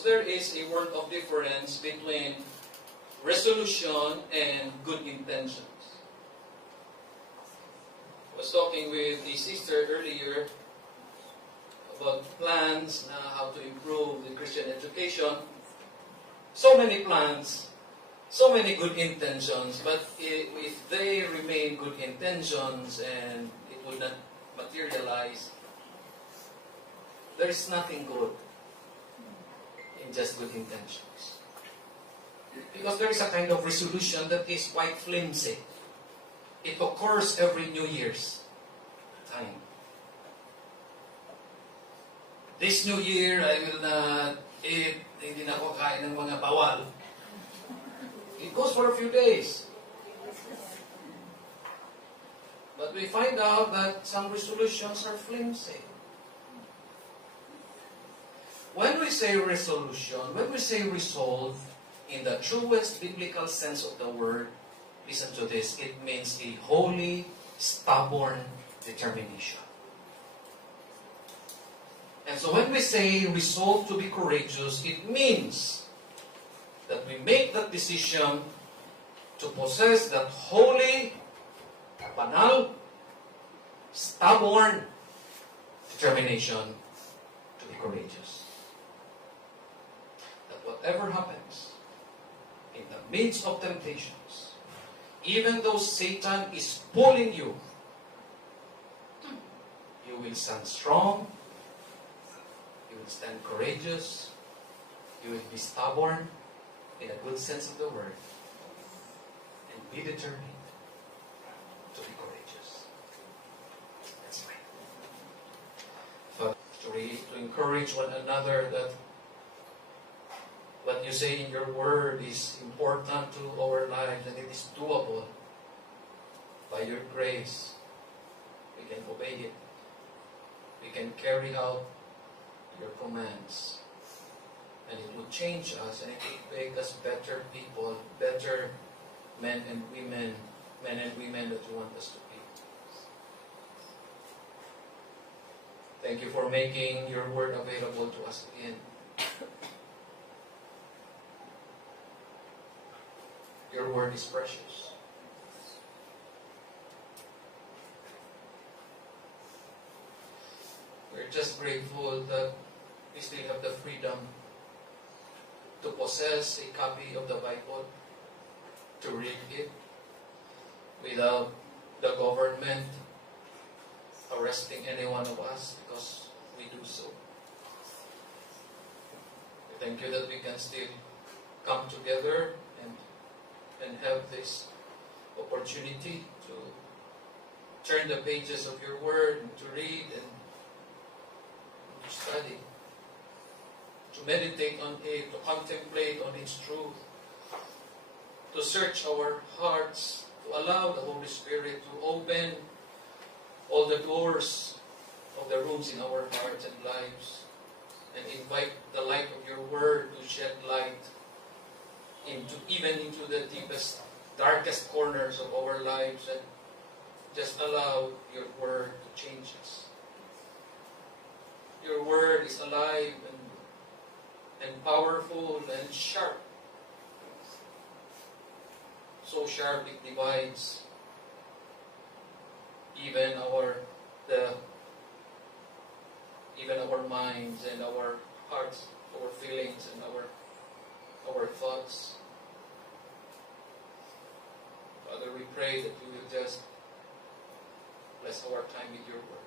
Because there is a world of difference between resolution and good intentions. I was talking with a sister earlier about plans na how to improve the Christian education. So many plans, so many good intentions, but if they remain good intentions and it would not materialize, there is nothing good in just good intentions. Because there is a kind of resolution that is quite flimsy. It occurs every New Year's time. This New Year, I will not eat, hindi na ako kain ng mga bawal. It goes for a few days. But we find out that some resolutions are flimsy. When we say resolution, when we say resolve, in the truest biblical sense of the word, listen to this, it means a holy, stubborn determination. And so when we say resolve to be courageous, it means that we make that decision to possess that holy, banal, stubborn determination to be courageous. That whatever happens in the midst of temptations, even though Satan is pulling you, you will stand strong, you will stand courageous, you will be stubborn, in a good sense of the word, and be determined to be courageous. That's right. But to encourage one another that what you say in your word is important to our lives and it is doable. By your grace, we can obey it. We can carry out your commands. And it will change us and it will make us better people, better men and women that you want us to be. Thank you for making your word available to us again. Your word is precious. We're just grateful that we still have the freedom to possess a copy of the Bible, to read it without the government arresting any one of us because we do so. We thank you that we can still come together and have this opportunity to turn the pages of your word and to read and to study, to meditate on it, to contemplate on its truth, to search our hearts, to allow the Holy Spirit to open all the doors of the rooms in our hearts and lives and invite the light of your word to shed light even into the deepest, darkest corners of our lives and just allow your word to change us. Your word is alive and powerful and sharp. So sharp it divides even our minds and our hearts, our feelings and our thoughts. Father, we pray that you will just bless our time with your word.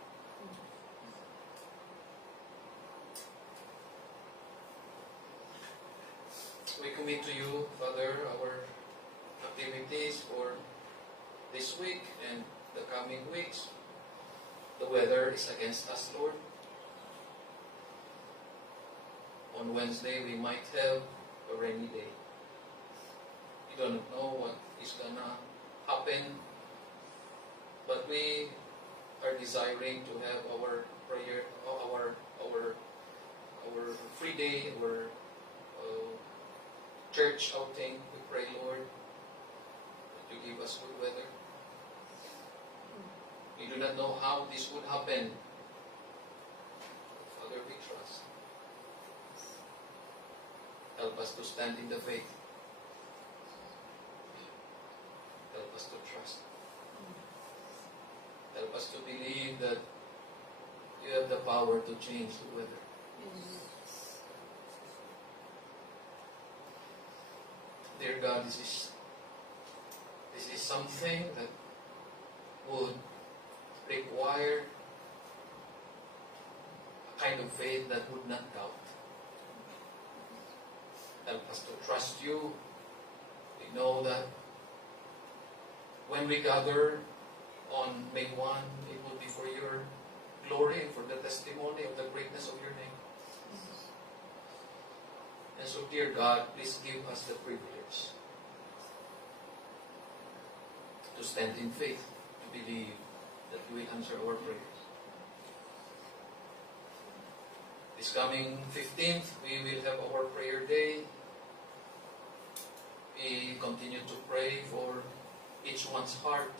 We commit to you, Father, our activities for this week and the coming weeks. The weather is against us, Lord. On Wednesday, we might have a rainy day. We don't know what is gonna happen, but we are desiring to have our prayer, our free day, our church outing. We pray, Lord, that you give us good weather. We do not know how this would happen. Father, we trust. Help us to stand in the faith. Help us to trust. Help us to believe that you have the power to change the weather. Dear God, this is something that would require a kind of faith that would not doubt. Help us to trust you. We know that when we gather on May 1, it will be for your glory and for the testimony of the greatness of your name. And so, dear God, please give us the privilege to stand in faith, to believe that you will answer our prayers. This coming 15th, we will have our prayer day. We continue to pray for each one's heart.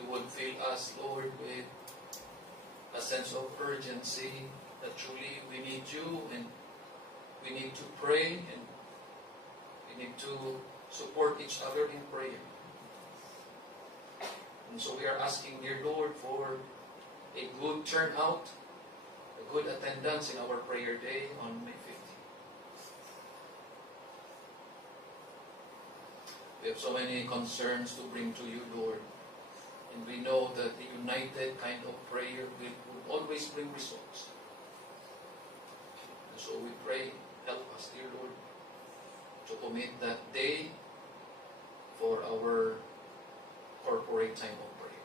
You would fill us, Lord, with a sense of urgency that truly we need you and we need to pray and we need to support each other in prayer. And so we are asking, dear Lord, for a good turnout, a good attendance in our prayer day on May 15th. We have so many concerns to bring to you, Lord. And we know that the united kind of prayer will always bring results. And so we pray, help us, dear Lord, to commit that day for our corporate time of prayer.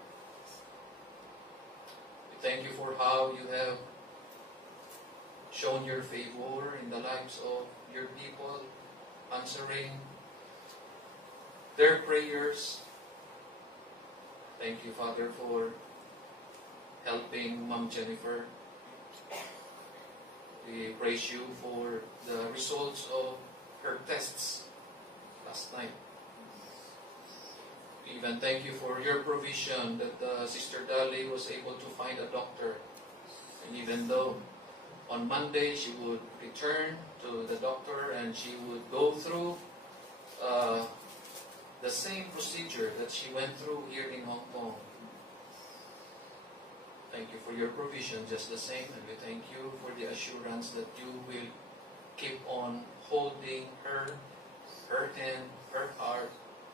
We thank you for how you have shown your favor in the lives of your people, answering their prayers. Thank you, Father, for helping Mom Jennifer. We praise you for the results of her tests last night. We even thank you for your provision that Sister Dali was able to find a doctor. And even though on Monday she would return to the doctor and she would go through the same procedure that she went through here in Hong Kong. Thank you for your provision just the same, and we thank you for the assurance that you will keep on holding her hand, her heart,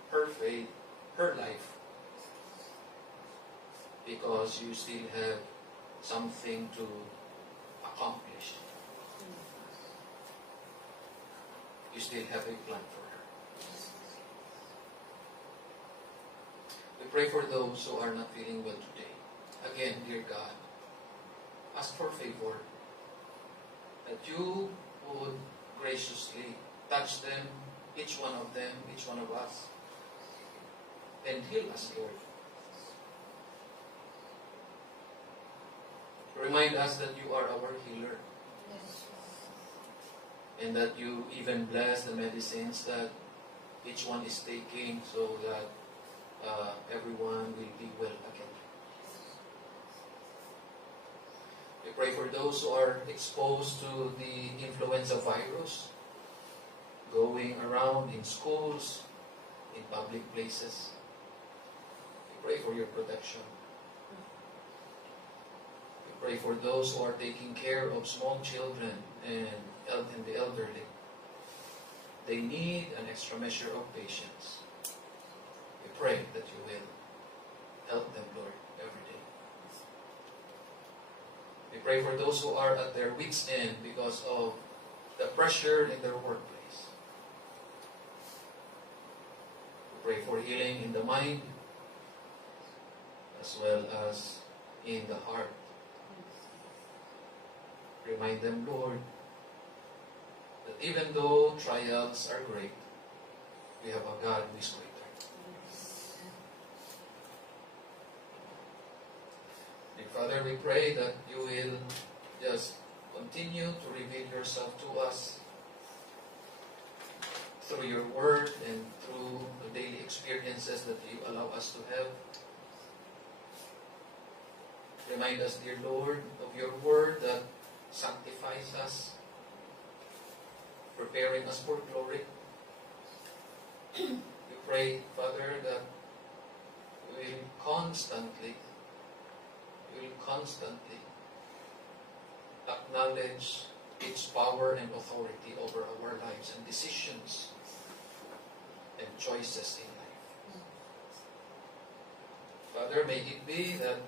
her faith, her life, because you still have something to accomplish. You still have a plan for her. We pray for those who are not feeling well today. Again, dear God, ask for favor, that you would graciously touch them, each one of them, each one of us, and heal us, Lord. Remind us that you are our healer, and that you even bless the medicines that each one is taking so that everyone will be well again. We pray for those who are exposed to the influenza virus, going around in schools, in public places. We pray for your protection. We pray for those who are taking care of small children and the elderly. They need an extra measure of patience. We pray that you will help them, Lord, every day. We pray for those who are at their wits' end because of the pressure in their workplace. We pray for healing in the mind as well as in the heart. Remind them, Lord, that even though trials are great, we have a God who is greater. Dear Father, we pray that you will just continue to reveal yourself to us through your word and through the daily experiences that you allow us to have. Remind us, dear Lord, of your word that sanctifies us, preparing us for glory. We pray, Father, that we will constantly acknowledge its power and authority over our lives and decisions and choices in life. Father, may it be that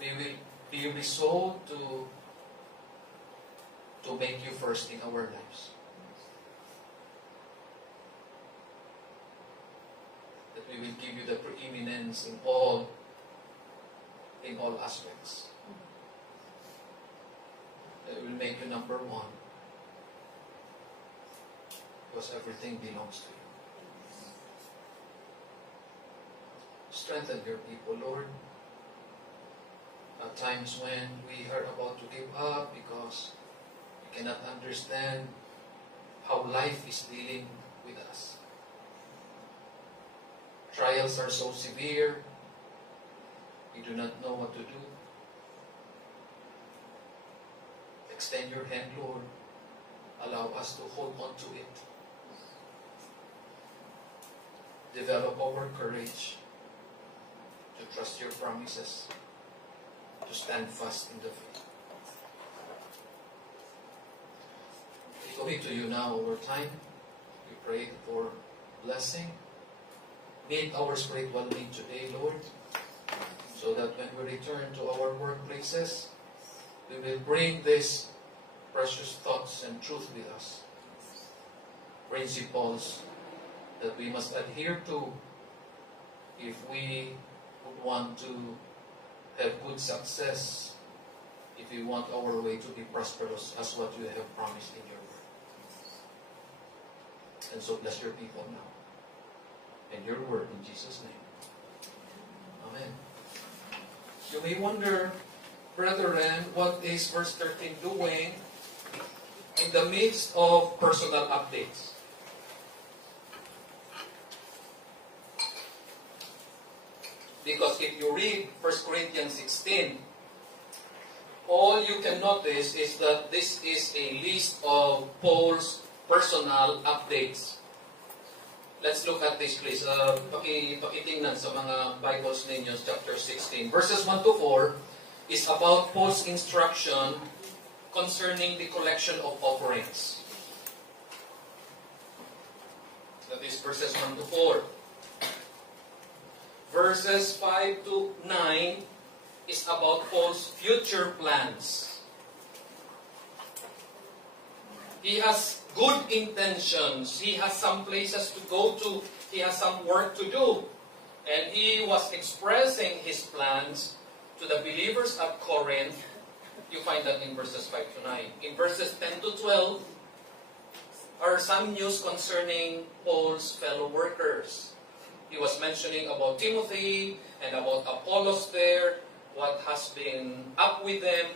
we will be resolved to make you first in our lives. That we will give you the preeminence in all aspects. That we will make you number one. Because everything belongs to you. Strengthen your people, Lord. At times when we are about to give up because we cannot understand how life is dealing with us. Trials are so severe, we do not know what to do. Extend your hand, Lord. Allow us to hold on to it. Develop our courage to trust your promises, to stand fast in the faith. We commit to you now our time. We pray for blessing. Meet our spiritual need today, Lord, so that when we return to our workplaces, we will bring these precious thoughts and truth with us. Principles that we must adhere to if we would want to have good success, if we want our way to be prosperous as what you have promised in your word. And so bless your people now. And your word in Jesus' name. Amen. You may wonder, brethren, what is verse 13 doing in the midst of personal updates? Because if you read 1 Corinthians 16, all you can notice is that this is a list of Paul's personal updates. Let's look at this, please. Pakitingnan sa mga Bibles ninyo, chapter 16. Verses 1 to 4 is about Paul's instruction concerning the collection of offerings. That is verses 1 to 4. Verses 5 to 9 is about Paul's future plans. He has good intentions. He has some places to go to. He has some work to do. And he was expressing his plans to the believers at Corinth. You find that in verses 5 to 9. In verses 10 to 12 are some news concerning Paul's fellow workers. He was mentioning about Timothy and about Apollos there, what has been up with them,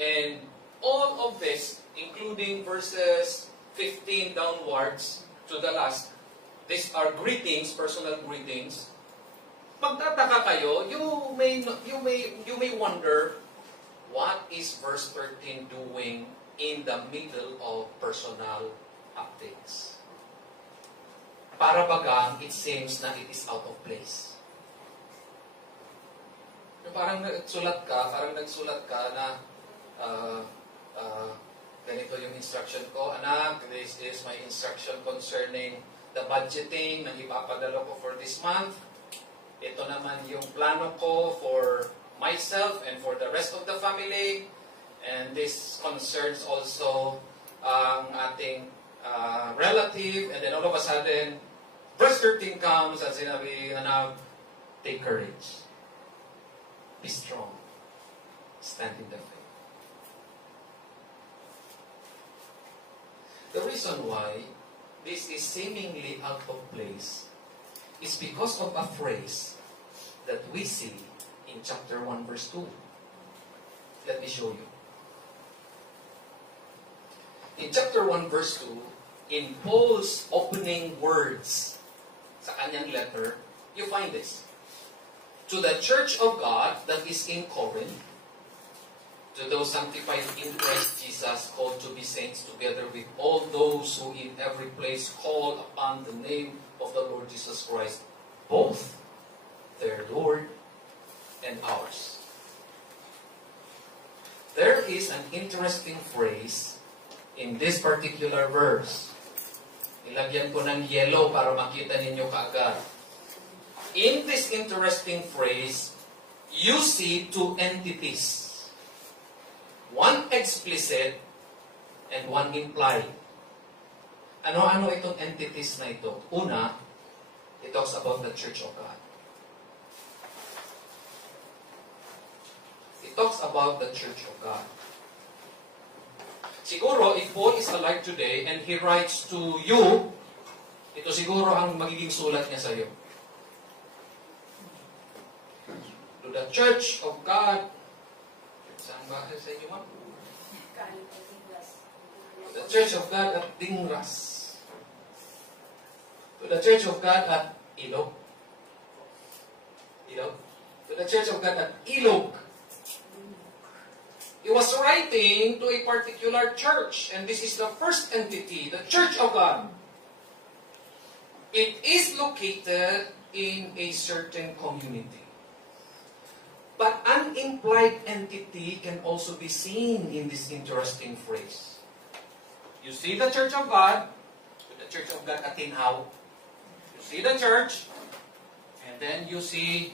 and all of this, including verses 15 downwards to the last, these are greetings, personal greetings. Magtataka kayo, you may wonder, what is verse 13 doing in the middle of personal updates? Para bagang, it seems na it is out of place. Parang nagsulat ka na ganito yung instruction ko. Anak, this is my instruction concerning the budgeting na ipapadala ko for this month. Ito naman yung plano ko for myself and for the rest of the family. And this concerns also ang ating relative. And then all of a sudden, verse 13 comes at sinabi, anak, take courage. Be strong. Stand in the faith. The reason why this is seemingly out of place is because of a phrase that we see in chapter 1 verse 2. Let me show you. In chapter 1 verse 2, in Paul's opening words sa kanyang letter, you find this. To the church of God that is in Corinth, to those sanctified in Christ Jesus, called to be saints, together with all those who in every place call upon the name of the Lord Jesus Christ, both their Lord and ours. There is an interesting phrase in this particular verse. Ilagyan ko ng yellow para makita ninyo kaagad. In this interesting phrase, you see two entities. One explicit and one implied. Ano-ano itong entities na ito? Una, it talks about the Church of God. It talks about the Church of God. Siguro, if Paul is alive today and he writes to you, ito siguro ang magiging sulat niya sa iyo. To the Church of God. Saan ba sa inyo, ma'am? To the Church of God at Dingras. To the Church of God at Ilog. To the Church of God at Ilog. He was writing to a particular church, and this is the first entity, the Church of God. It is located in a certain community. But an implied entity can also be seen in this interesting phrase. You see the Church of God, the Church of God at Tinhaw. You see the church, and then you see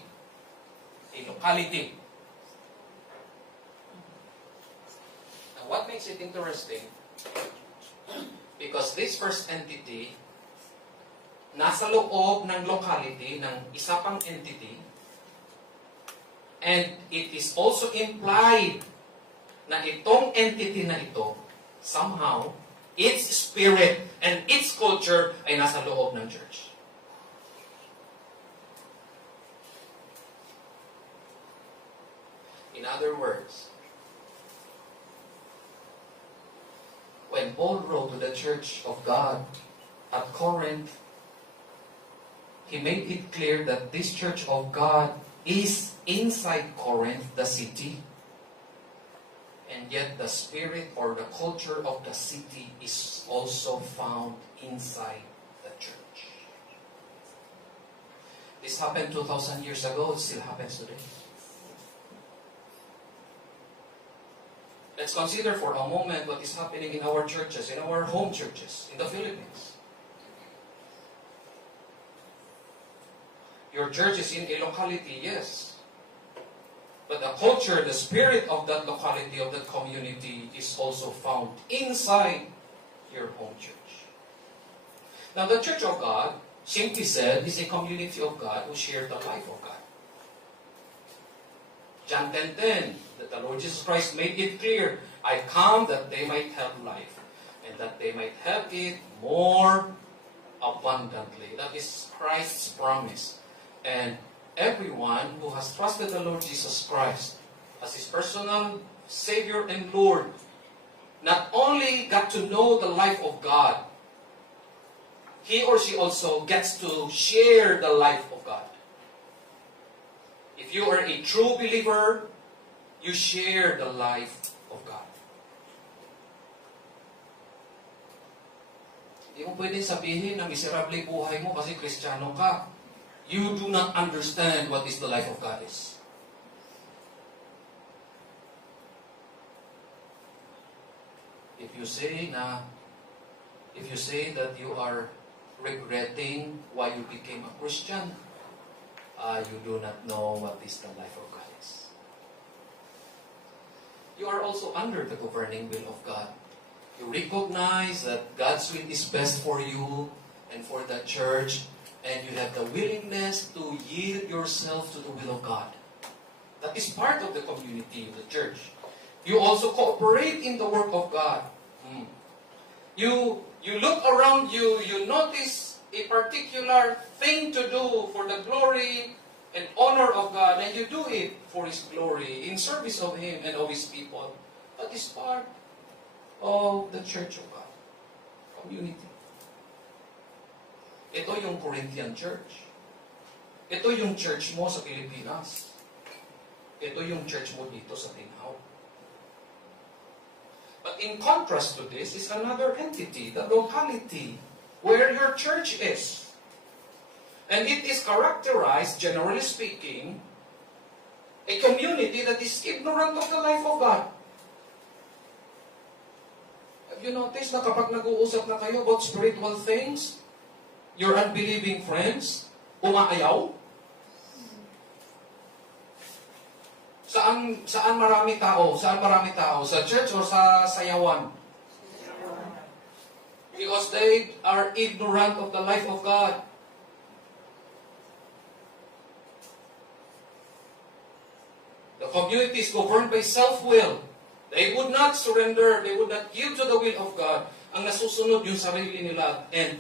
a locality. Now, what makes it interesting? Because this first entity, nasa loob ng locality, ng isa pang entity, and it is also implied na itong entity na ito, somehow, its spirit and its culture ay nasa loob ng church. In other words, when Paul wrote to the Church of God at Corinth, he made it clear that this Church of God is inside Corinth, the city, and yet the spirit or the culture of the city is also found inside the church. This happened 2,000 years ago, it still happens today. Let's consider for a moment what is happening in our churches, in our home churches, in the Philippines. Your church is in a locality, yes. But the culture, the spirit of that locality, of that community is also found inside your home church. Now, the Church of God, simply said, is a community of God who share the life of God. John 10:10, that the Lord Jesus Christ made it clear, I come that they might have life, and that they might have it more abundantly. That is Christ's promise. And everyone who has trusted the Lord Jesus Christ as his personal Savior and Lord not only got to know the life of God, he or she also gets to share the life of God. If you are a true believer, you share the life of God. Hindi mo pwedeng sabihin na miserable buhay mo kasi Kristiyano ka. You do not understand what is the life of God is. If you say that you are regretting why you became a Christian, you do not know what is the life of God is. You are also under the governing will of God. You recognize that God's will is best for you and for the church, and you have the willingness to yield yourself to the will of God. That is part of the community of the church. You also cooperate in the work of God. You look around you, you notice a particular thing to do for the glory and honor of God, and you do it for His glory, in service of Him and of His people. That is part of the Church of God, community. Ito yung Corinthian church. Ito yung church mo sa Pilipinas. Ito yung church mo dito sa Tinhaw. in contrast to this is another entity, the locality, where your church is. And it is characterized, generally speaking, a community that is ignorant of the life of God. Have you noticed na kapag nag-uusap na kayo about spiritual things, your unbelieving friends, umaayaw? Saan marami tao? Saan marami tao? Sa church or sa sayawan? Because they are ignorant of the life of God. The community is governed by self-will. They would not surrender. They would not yield to the will of God. Ang nasusunod yung sarili nila. And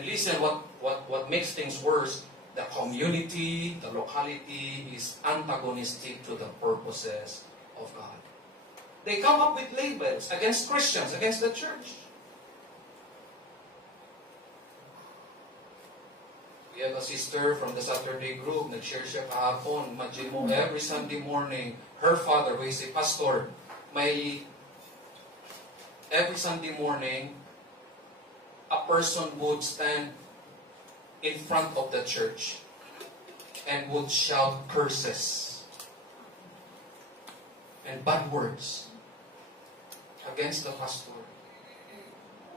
listen, what makes things worse, the community, the locality is antagonistic to the purposes of God. They come up with labels against Christians, against the church. We have a sister from the Saturday group, nag-share siya kahapon. Imagine mo, every Sunday morning, her father, who is a pastor, every Sunday morning, a person would stand in front of the church and would shout curses and bad words against the pastor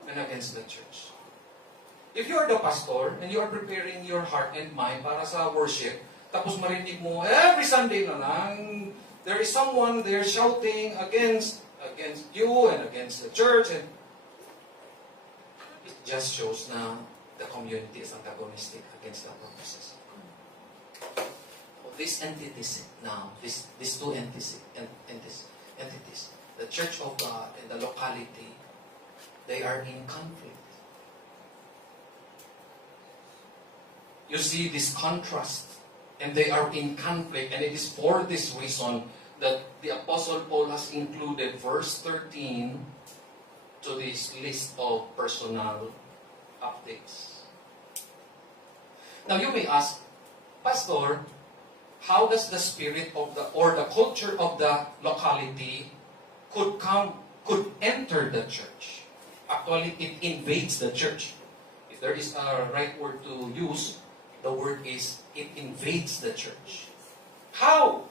and against the church. If you are the pastor and you are preparing your heart and mind para sa worship, tapos marinig mo every Sunday na lang, there is someone there shouting against you and against the church, and it just shows na the community is antagonistic against the purposes. These entities now, these two entities, the Church of God and the locality, they are in conflict. You see this contrast, and they are in conflict, and it is for this reason that the Apostle Paul has included verse 13 to this list of personal updates. Now you may ask, Pastor, how does the spirit of the culture of the locality could enter the church? Actually, it invades the church. If there is a right word to use, the word is it invades the church. How?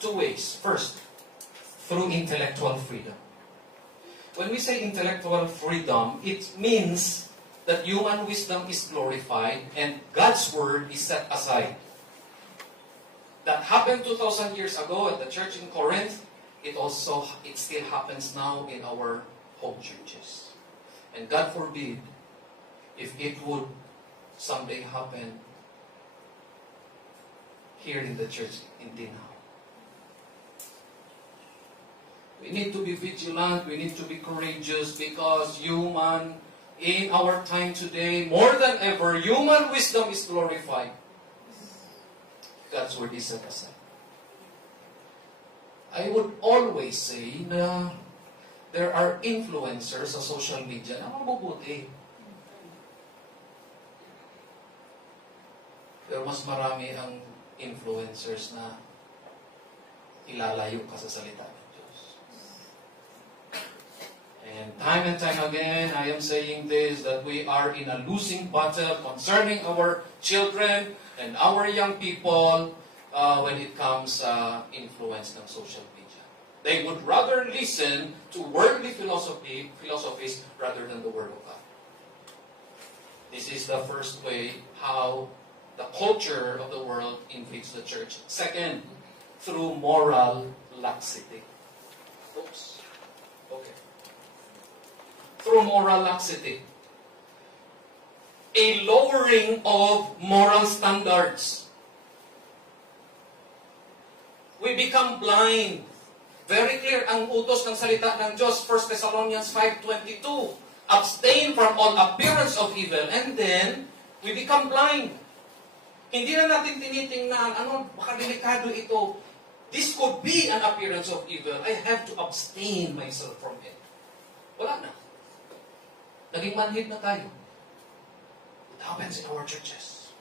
Two ways. First, through intellectual freedom. When we say intellectual freedom, it means that human wisdom is glorified and God's word is set aside. That happened 2,000 years ago at the church in Corinth. It still happens now in our home churches. And God forbid if it would someday happen here in the church in Dinao. We need to be vigilant, we need to be courageous, because in our time today, more than ever, human wisdom is glorified. God's word is set aside. I would always say na there are influencers sa social media na mabubuti. Pero mas marami ang influencers na ilalayo ka sa salita ng Diyos. And time again, I am saying this, that we are in a losing battle concerning our children and our young people when it comes influence ng social media. They would rather listen to worldly philosophies rather than the Word of God. This is the first way how the culture of the world invades the church. Second, through moral laxity. Oops. Okay. Through moral laxity. A lowering of moral standards. We become blind. Very clear ang utos ng salita ng Diyos, 1 Thessalonians 5:22. Abstain from all appearance of evil. And then, we become blind. Hindi na natin tinitingnan, baka delikado ito. This could be an appearance of evil. I have to abstain myself from it. Wala na. Naging manhid na tayo. It happens in our churches.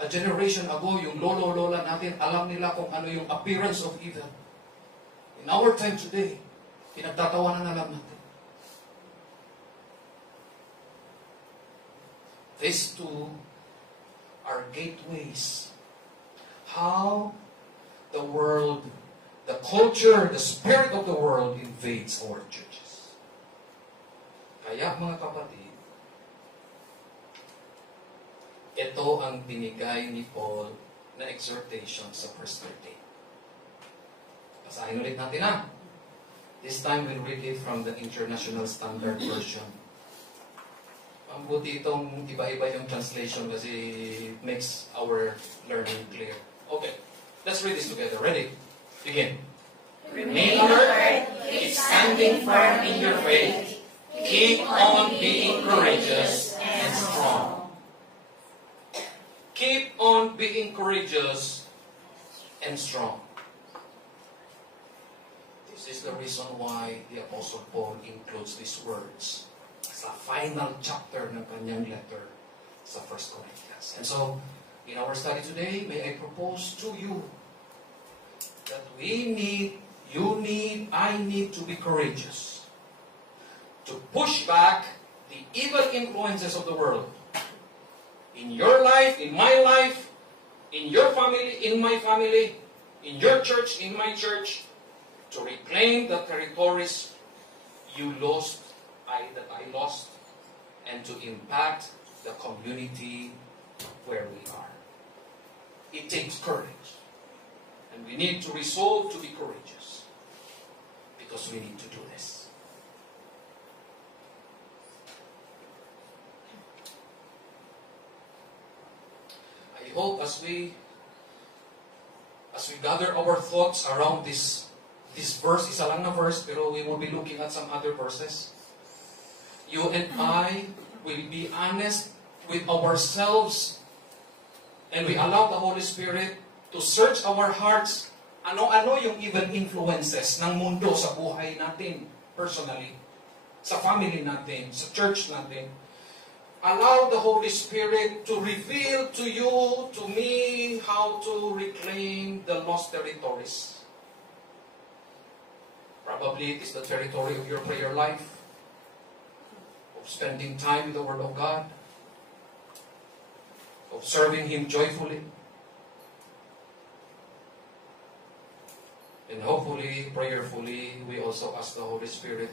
A generation ago, yung lolo-lola natin, alam nila kung ano yung appearance of evil. In our time today, pinagtatawanan na lang natin. These two are gateways. How the world, the culture, the spirit of the world invades our churches. Kaya mga kapatid, ito ang binigay ni Paul na exhortation sa verse 13. Basahin ulit natin ha. This time we'll read it from the International Standard Version. Ang buti itong iba-iba yung translation kasi it makes our learning clear. Okay, let's read this together. Ready? Begin. Remain alert, keep standing firm in your faith, keep on being courageous and strong. Keep on being courageous and strong. This is the reason why the Apostle Paul includes these words sa final chapter ng kanyang letter sa 1 Corinthians. And so, in our study today, may I propose to you that we need, you need, I need to be courageous to push back the evil influences of the world in your life, in my life, in your family, in my family, in your church, in my church, to reclaim the territories you lost, that I lost, and to impact the community where we are. It takes courage. And we need to resolve to be courageous because we need to do this. I hope as we gather our thoughts around this verse, isa lang na verse, pero we will be looking at some other verses. You and I will be honest with ourselves and we allow the Holy Spirit to search our hearts. Ano-ano yung evil influences ng mundo sa buhay natin personally, sa family natin, sa church natin. Allow the Holy Spirit to reveal to you, to me, how to reclaim the lost territories. Probably it is the territory of your prayer life, of spending time with the Word of God, of serving Him joyfully, and hopefully, prayerfully, we also ask the Holy Spirit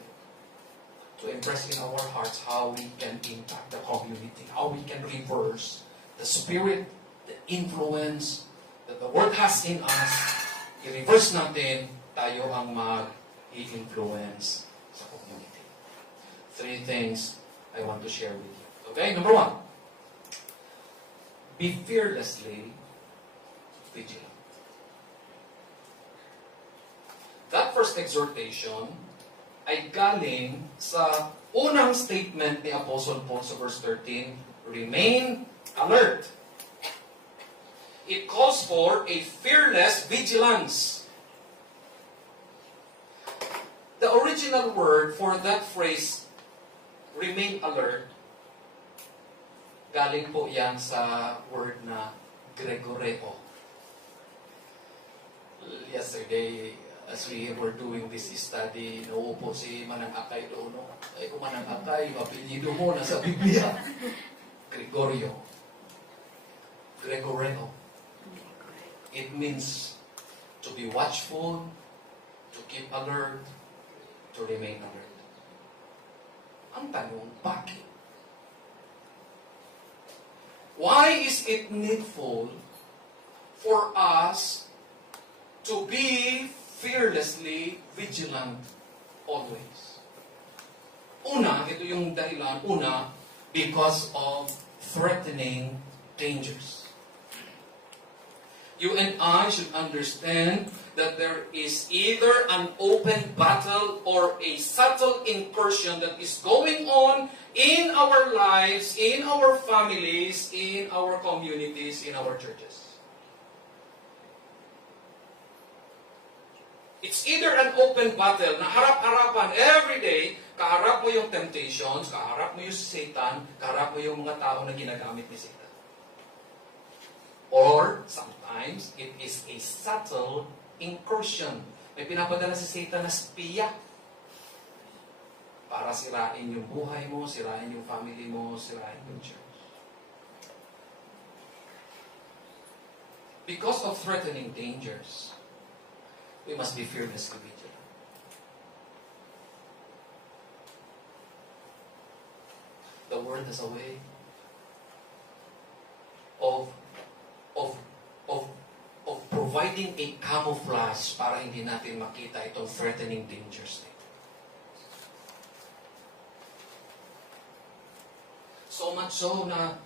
to impress in our hearts how we can impact the community, how we can reverse the spirit, the influence that the Word has in us. I-reverse natin, tayo ang mag-i-influence sa community. 3 things I want to share with you. Okay, number 1. Be fearlessly vigilant. That first exhortation ay galing sa unang statement ni Apostle Paul sa verse 13, remain alert. It calls for a fearless vigilance. The original word for that phrase, remain alert, galing po yan sa word na gregoreo. Yesterday, as we were doing this study, nauupo si Manang Akay doon. No? Ay, kung Manang Akay, mapilido mo na sa Biblia. Gregorio. Gregoreo. It means to be watchful, to keep alert, to remain alert. Ang tanong, bakit? Why is it needful for us to be fearlessly vigilant always? Una, ito yung dahilan. Una, because of threatening dangers. You and I should understand that there is either an open battle or a subtle incursion that is going on in our lives, in our families, in our communities, in our churches. It's either an open battle na harap-harapan every day, kaharap mo yung temptations, kaharap mo yung Satan, kaharap mo yung mga tao na ginagamit ni Satan. Or sometimes it is a subtle incursion. May pinapadala si Satan na spiya para sirain yung buhay mo, sirain yung family mo, sirain yung church. Because of threatening dangers, we must be fearlessly vigilant. The Word has a way of providing a camouflage para hindi natin makita itong threatening dangers. So much so na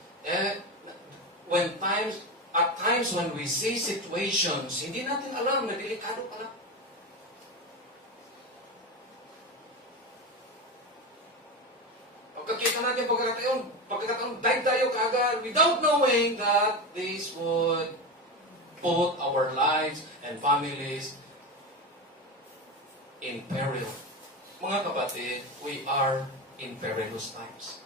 at times when we see situations, hindi natin alam na delikado pala. Pagkakita natin pagkakataon, dive tayo kaagad without knowing that this would put our lives and families in peril. Mga kapatid, we are in perilous times.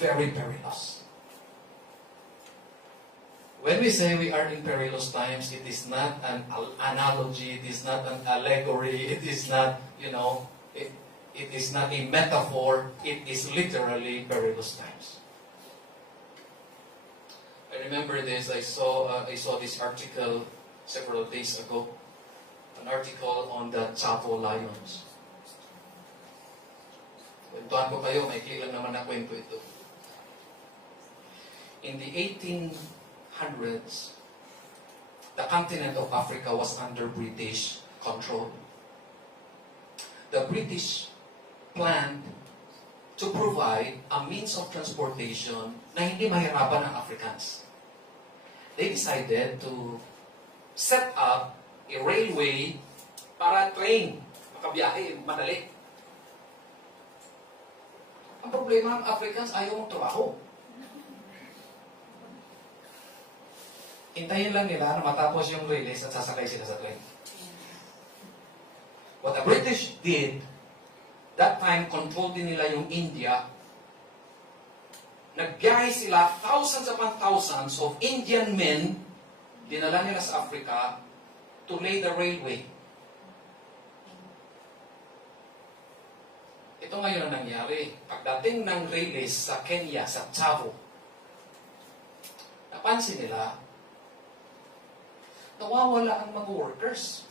Very perilous. When we say we are in perilous times, it is not an analogy, it is not an allegory, it is not, it is not a metaphor, it is literally perilous times. I remember this, I saw this article several days ago, an article on the Chavo Lions. Kwentuhan ko kayo, may kilang naman na kwento ito. In the 1800s, the continent of Africa was under British control. The British planned to provide a means of transportation na hindi mahirapan ng Africans. They decided to set up a railway para train, makabiyahe, madali. Ang problema ng Africans, ayaw magtrabaho. Hintayin lang nila na matapos yung release at sasakay sila sa train. What the British did, that time, control din nila yung India. Nagbiyahe sila, thousands upon thousands of Indian men, dinala nila sa Africa to lay the railway. Ito ngayon ang nangyari. Pagdating ng release sa Kenya, sa Chavo, napansin nila, nawawala ang mga workers.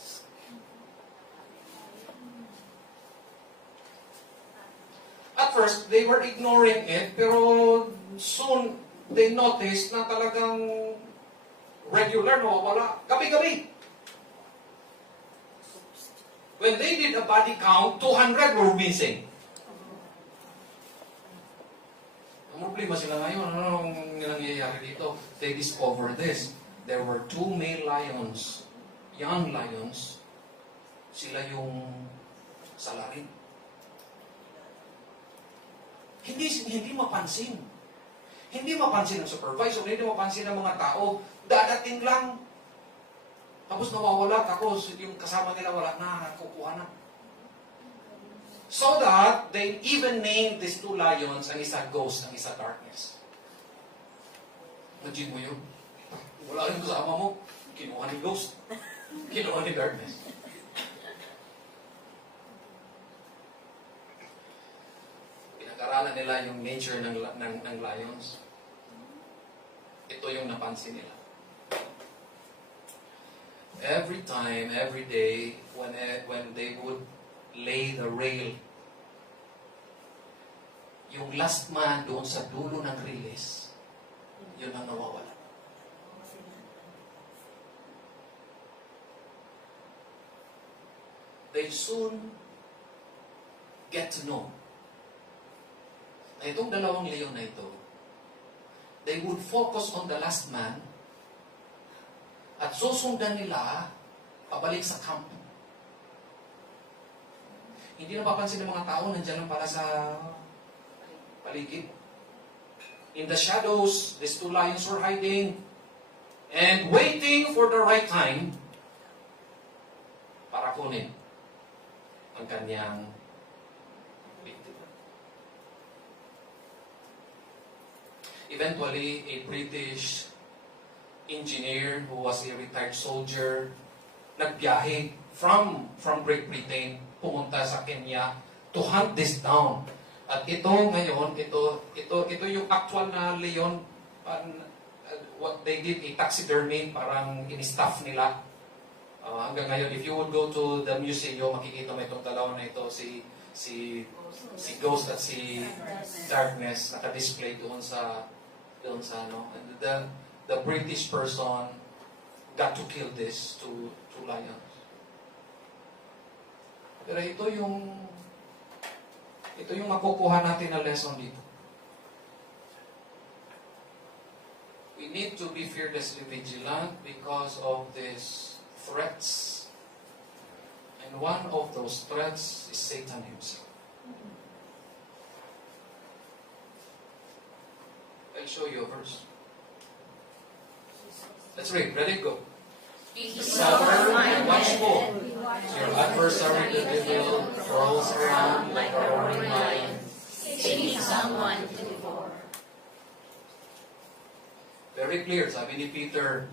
At first, they were ignoring it, pero soon, they noticed na talagang regular nawawala. Gabi-gabi. When they did a body count, 200 were missing. Ang problema sila ngayon, anong nangyayari dito? They discovered this. There were 2 male lions, young lions, sila yung salarin. Hindi mapansin. Hindi mapansin ng supervisor, hindi mapansin ng mga tao. Dadating lang. Tapos nawawala, tapos yung kasama nila wala na, nakukuha na. So that, they even named these 2 lions, ang isa ghost, ang isa darkness. Imagine mo yun? Wala rin kasama mo, kinuha ni ghost, kinuha ni darkness. Pinag-aralan nila yung nature ng lions. Ito yung napansin nila. Every time, every day, when they would lay the rail, yung last man doon sa dulo ng release, yun ang nawawala. They soon get to know na itong 2 leon na ito, they would focus on the last man at susundan nila pabalik sa camp. Hindi napapansin ng mga tao, nandiyan lang para sa paligid. In the shadows, these 2 lions were hiding and waiting for the right time para kunin ang kanyang biktima. eventually a British engineer who was a retired soldier nagbiyahe from Great Britain pumunta sa Kenya to hunt this down. At ito ngayon, ito yung actual na leon, what they did, a taxidermy, parang in-staff nila. Hanggang ngayon, if you would go to the museum, makikita mo itong dalawa na ito, si Ghost at si Darkness, naka-display doon sa ano. And the British person got to kill this two lions. Pero ito yung makukuha natin na lesson dito. We need to be fearlessly vigilant because of these threats. And one of those threats is Satan himself. I'll show you a verse. Let's read. Ready? Go. Be Sober and watchful. Your adversary, the devil, prowls around like a roaring lion, seeking someone to devour. Very clear. Sabi ni Peter,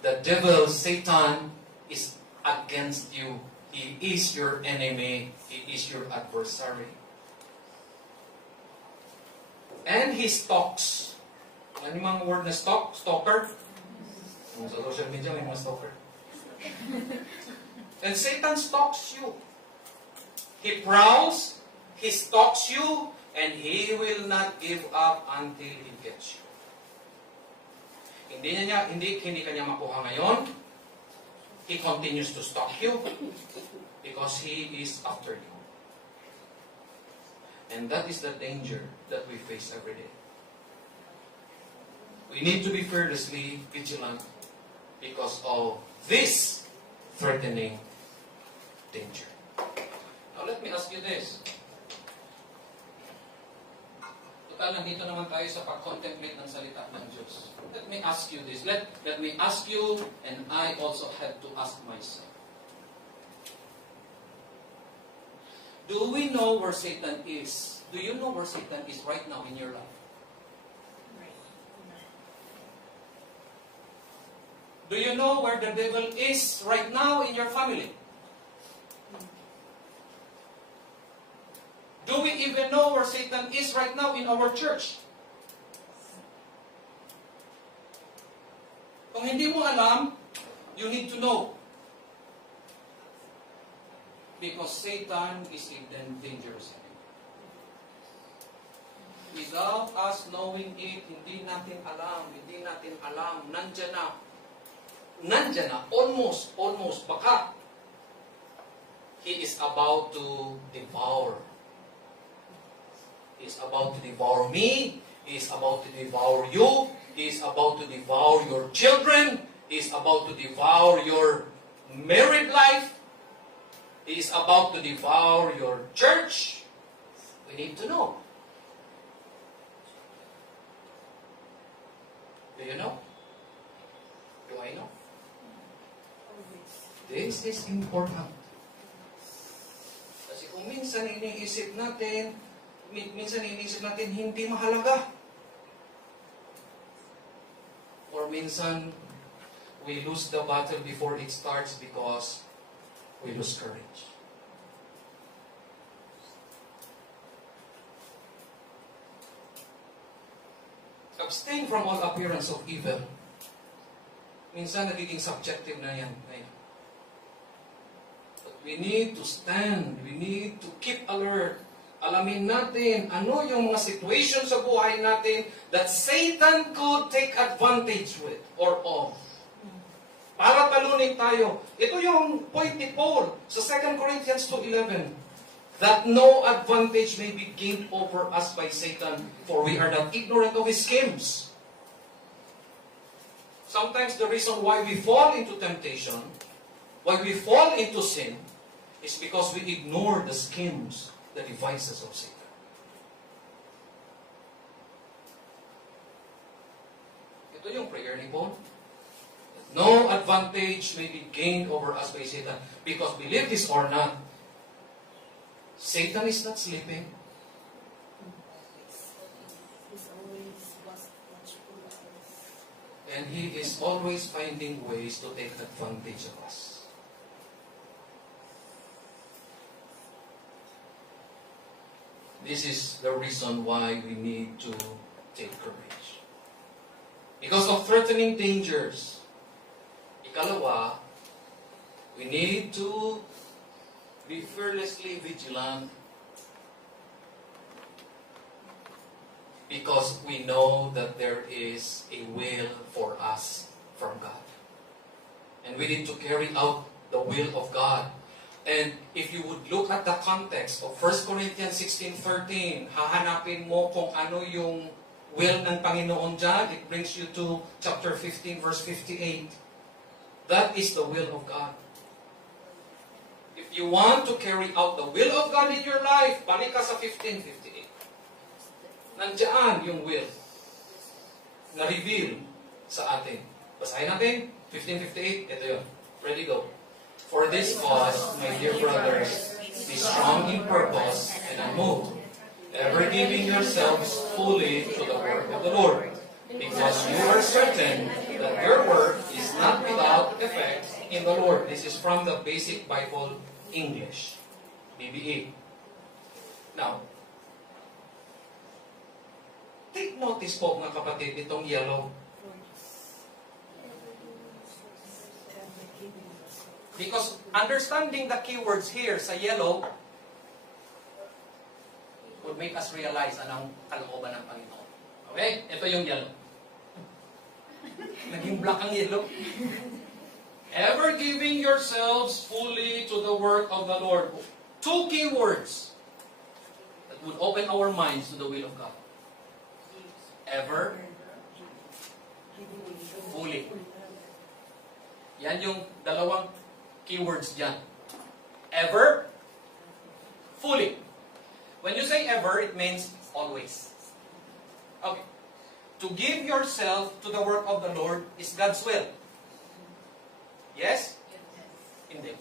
the devil, Satan, is against you. He is your enemy. He is your adversary. And he stalks. Ano yung mga word na stalk? Stalker? Sa social media may mga stalker. And Satan stalks you. He prowls, he stalks you, and he will not give up until he gets you. Hindi kanya makuha ngayon. He continues to stalk you because he is after you. And that is the danger that we face every day. We need to be fearlessly vigilant because of this threatening danger. Now let me ask you this. Total, nandito naman tayo sa pag-contemplate ng salita ng Diyos. Let me ask you this. Let me ask you, and I also had to ask myself. Do we know where Satan is? Do you know where Satan is right now in your life? Do you know where the devil is right now in your family? Do we even know where Satan is right now in our church? Kung hindi mo alam, you need to know. Because Satan is a dangerous enemy. Without us knowing it, hindi natin alam, nandyan na, almost, baka, he is about to devour. He is about to devour me, he is about to devour you, he is about to devour your children, he is about to devour your married life, he is about to devour your church. We need to know. Do you know? Do I know? This is important. Kasi kung minsan iniisip natin, hindi mahalaga. Or minsan, we lose the battle before it starts because we lose courage. Abstain from all appearance of evil. Minsan nagiging subjective na yan. But we need to stand. We need to keep alert. Alamin natin ano yung mga situation sa buhay natin that Satan could take advantage with or of. Para talunin tayo. Ito yung point ni Paul sa 2 Corinthians 2:11. That no advantage may be gained over us by Satan, for we are not ignorant of his schemes. Sometimes the reason why we fall into temptation, why we fall into sin, is because we ignore the schemes, the devices of Satan. Ito yung prayer ni Paul. No advantage may be gained over us by Satan. Because believe this or not, Satan is not sleeping. He's always And He is always finding ways to take advantage of us. This is the reason why we need to take courage. Because of threatening dangers. Ikalawa, we need to be fearlessly vigilant because we know that there is a will for us from God. And we need to carry out the will of God. And if you would look at the context of 1 Corinthians 16:13, hahanapin mo kung ano yung will ng Panginoon dyan. It brings you to chapter 15, verse 58. That is the will of God. If you want to carry out the will of God in your life, balik ka sa 15:58. Nandiyan yung will na reveal sa atin. Basahin natin. 15:58. Ito yun. Ready, go. For this cause, my dear brothers, be strong in purpose and unmoved, ever giving yourselves fully to the work of the Lord, because you are certain that your work is not without effect in the Lord. This is from the Basic Bible English, BBE. Now, take notice po mga kapatid, itong yellow. Because understanding the keywords here sa yellow would make us realize anong kalooban ng Panginoon. Okay? Ito yung yellow. Naging black ang yellow. Ever giving yourselves fully to the work of the Lord. Two keywords that would open our minds to the will of God. Ever, fully. Yan yung dalawang keywords dyan. Ever, fully. When you say ever, it means always. Okay. To give yourself to the work of the Lord is God's will. Yes? Hindi.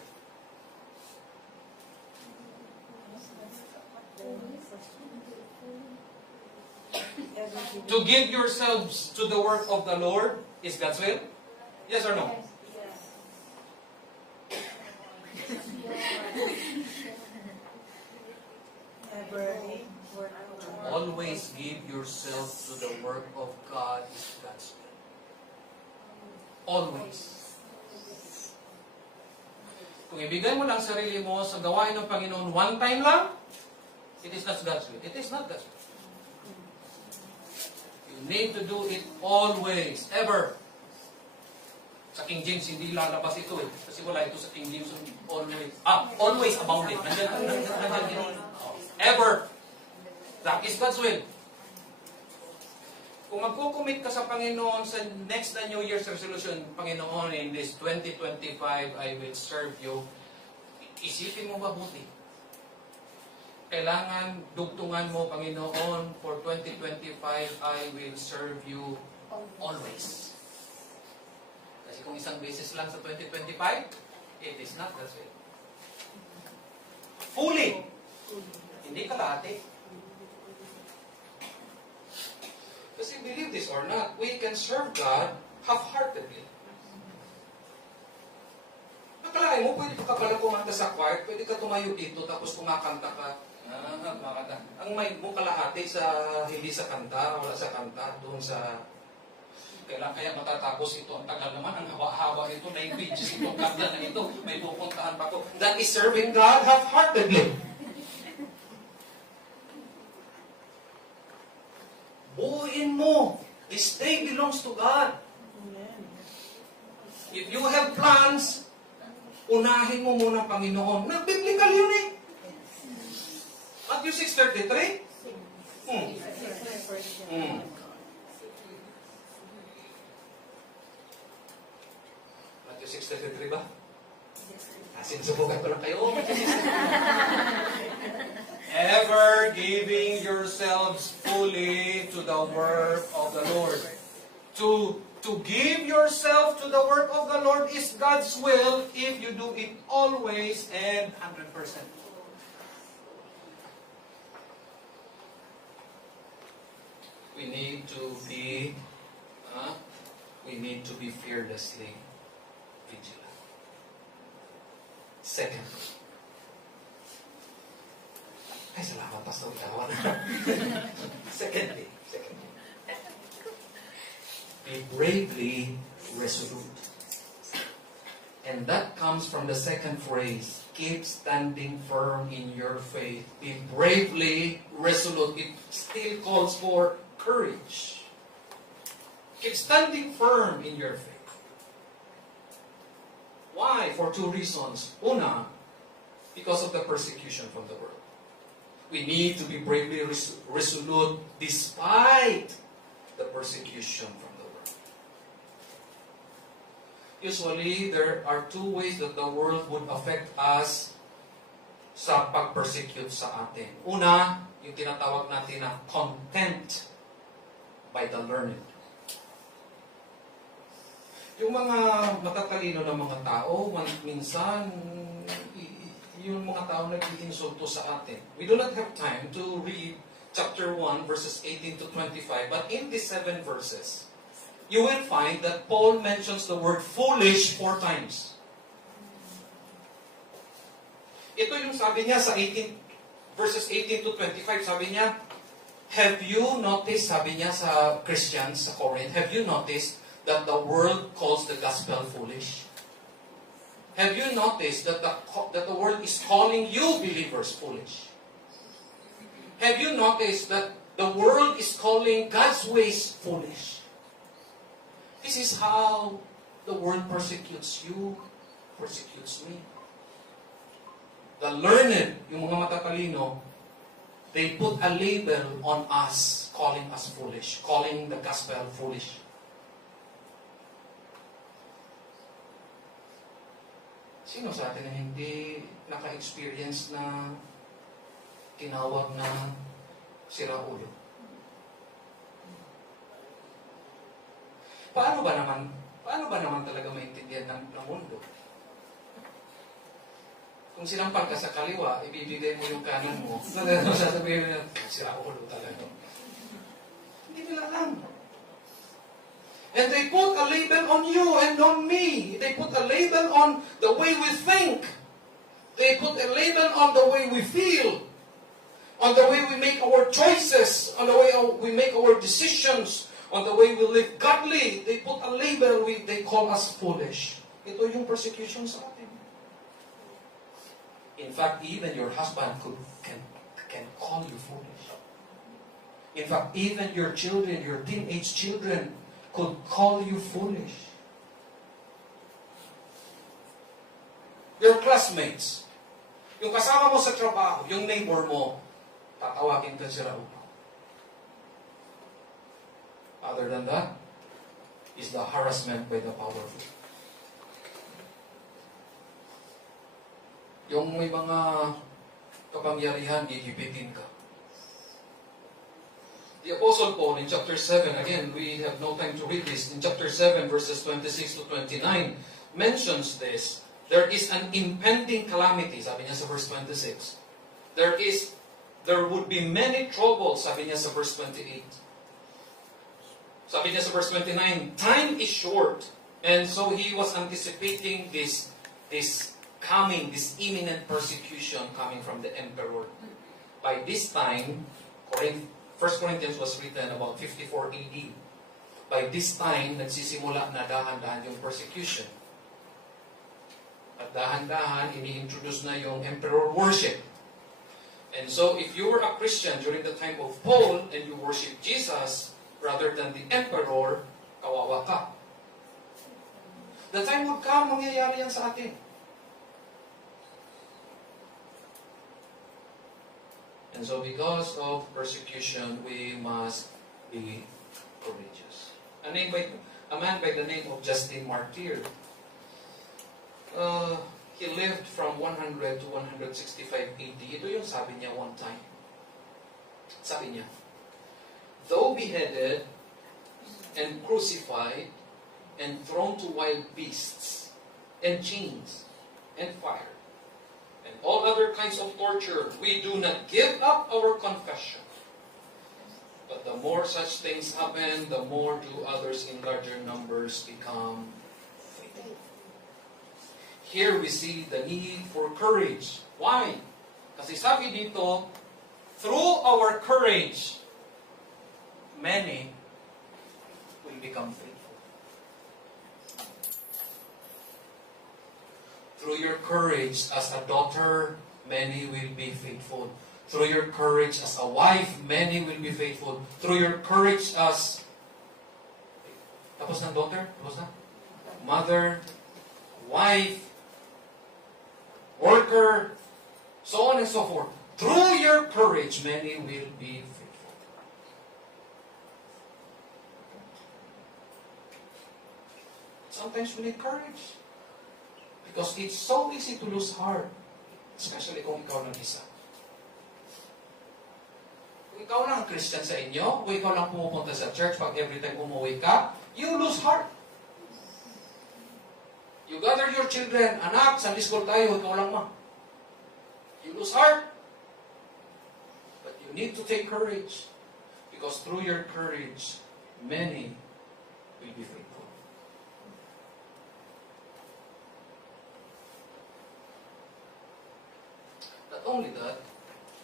To give yourselves to the work of the Lord is God's will? Yes or no? Always give yourself to the work of God is God's will. Always. Kung ibigay mo lang sarili mo sa gawain ng Panginoon one time lang, it is not God's will. It is not God's will. You need to do it always, ever. Sa King James, hindi lalabas ito eh. Kasi wala ito sa King James. Always. Always abounded. Nandiyan. Ever. That is God's will. Kung magkukumit ka sa Panginoon sa next na New Year's resolution, Panginoon, in this 2025, I will serve you. Isipin mo mabuti. Kailangan dugtungan mo, Panginoon, for 2025, I will serve you always. Kasi kung isang beses lang sa 2025, it is not God's will. Fully. Hindi kalahati. Kasi believe this or not, we can serve God half-heartedly. Nakalain mo, pwede ka pala kumanta sa choir, pwede ka tumayo dito, tapos kumakanta ka. Kumakanta. Ang may mo kalahati sa, hindi sa kanta, wala sa kanta, doon sa, kailan kaya matatapos ito? Ang tagal naman, ang haba-haba ito, 9 pages itong kanta na ito, may pupuntahan pa ko. That is serving God half-heartedly. Buuin mo. This day belongs to God. If you have plans, unahin mo muna ang Panginoon. Nag-biblical yun eh. Matthew 6:33? Matthew 6:33 ba? Sinusubukan ko lang kayo. Ever giving yourselves fully to the work of the Lord. To give yourself to the work of the Lord is God's will if you do it always and 100%. We need to be we need to be fearlessly vigilant. Second, ay salamat, Pastor Kawan. Secondly, be bravely resolute. And that comes from the second phrase, keep standing firm in your faith. Be bravely resolute. It still calls for courage. Keep standing firm in your faith. Why? For two reasons. Una, because of the persecution from the world. We need to be bravely resolute despite the persecution from the world. Usually, there are two ways that the world would affect us sa pag-persecute sa atin. Una, yung tinatawag natin na contempt by the learned. Yung mga matatalino ng mga tao, minsan, yung mga tao nag-iinsulto sa atin. We do not have time to read chapter 1, verses 18 to 25, but in these 7 verses, you will find that Paul mentions the word foolish 4 times. Ito yung sabi niya sa 18, verses 18 to 25, sabi niya, have you noticed, sabi niya sa Christians sa Corinth, have you noticed that the world calls the gospel foolish? Have you noticed that the world is calling you believers foolish? Have you noticed that the world is calling God's ways foolish? This is how the world persecutes you, persecutes me. The learned, yung mga matatalino, they put a label on us, calling us foolish, calling the gospel foolish. Sino sa atin na hindi naka-experience na tinawag na siraulo? Paano ba naman talaga maintindihan ng mundo? Kung sinampal ka sa kaliwa, ibibigay mo yung kanan mo. Sasabihin mo na, siraulo talaga. Hindi nila alam. And they put a label on you and on me. They put a label on the way we think. They put a label on the way we feel. On the way we make our choices. On the way we make our decisions. On the way we live godly. They put a label, they call us foolish. Ito yung persecution sa atin. In fact, even your husband can call you foolish. In fact, even your children, your teenage children, could call you foolish. Your classmates, yung kasama mo sa trabaho, yung neighbor mo, tatawagin ka siraulo. Other than that, is the harassment by the powerful. Yung may mga kapangyarihan, gigipitin ka. The Apostle Paul in chapter 7, again, we have no time to read this, in chapter 7, verses 26 to 29, mentions this. There is an impending calamity, sabi niya sa verse 26. There would be many troubles, sabi niya sa verse 28. Sabi niya sa verse 29, time is short. And so he was anticipating this imminent persecution coming from the emperor. By this time, 1 Corinthians was written about 54 AD. By this time, nagsisimula na dahan-dahan yung persecution. At dahan-dahan, ini-introduce na yung emperor worship. And so, if you were a Christian during the time of Paul, and you worship Jesus, rather than the emperor, kawawa ka. The time would come, mangyayari yan sa atin. And so because of persecution, we must be courageous. A man by the name of Justin Martyr, he lived from 100 to 165 AD. Ito yung sabi niya one time. Sabi niya, though beheaded and crucified and thrown to wild beasts and chains and fire and all other kinds of torture, we do not give up our confession. But the more such things happen, the more do others in larger numbers become faithful. Here we see the need for courage. Why? Kasi sabi dito, through our courage, many will become faithful. Through your courage as a daughter, many will be faithful. Through your courage as a wife, many will be faithful. Through your courage as... Tapos na daughter? Tapos na? Mother, wife, worker, so on and so forth. Through your courage, many will be faithful. Sometimes we need courage. Because it's so easy to lose heart. Especially kung ikaw lang isa. Kung ikaw lang ang Christian sa inyo, kung ikaw lang pumupunta sa church, pag every time umuwi ka, you lose heart. You gather your children, anak, Sunday school tayo, ikaw lang ma. You lose heart. But you need to take courage. Because through your courage, many will be faithful. Not only that,